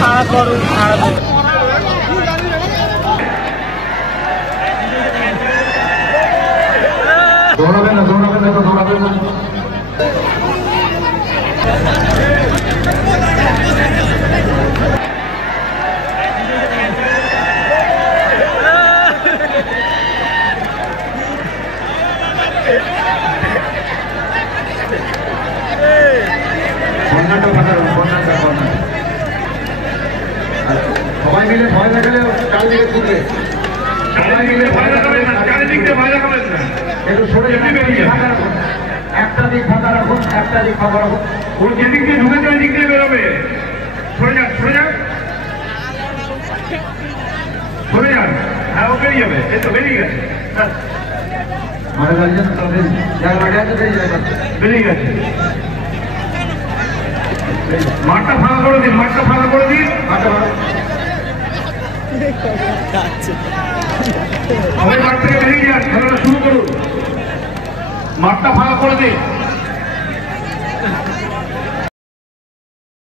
ফাঁকা করুন। দৌড়াবেন না, দৌড়াবেন না, দৌড়াবেন না। সবাই মিলে ভয় দেখালে চারিদিকে ছুটবে, সবাই মিলে ভয় দেখাবেন না, চারিদিক দিয়ে ভয় দেখাবেন না, একটু সরে ফাঁকা রাখুন, একটা দিক ফাঁকা রাখুন, একটা দিক ফাঁকা রাখুন। ও যেদিক দিয়ে ঢুকেছে ওই দিক দিয়ে বেরোবে। সরে যান, সরে যান, সরে যান। হ্যাঁ, ও বেরিয়ে যাবে। এই তো বেরিয়ে গেছে, বেরিয়ে গেছে। মাঠটা ফাঁকা করে দিন, মাঠটা ফাঁকা করে দিন, সবাই মাঠ থেকে বেরিয়ে যান, খেলাটা শুরু করুন। মাঠটা ফাঁকা করে দিন।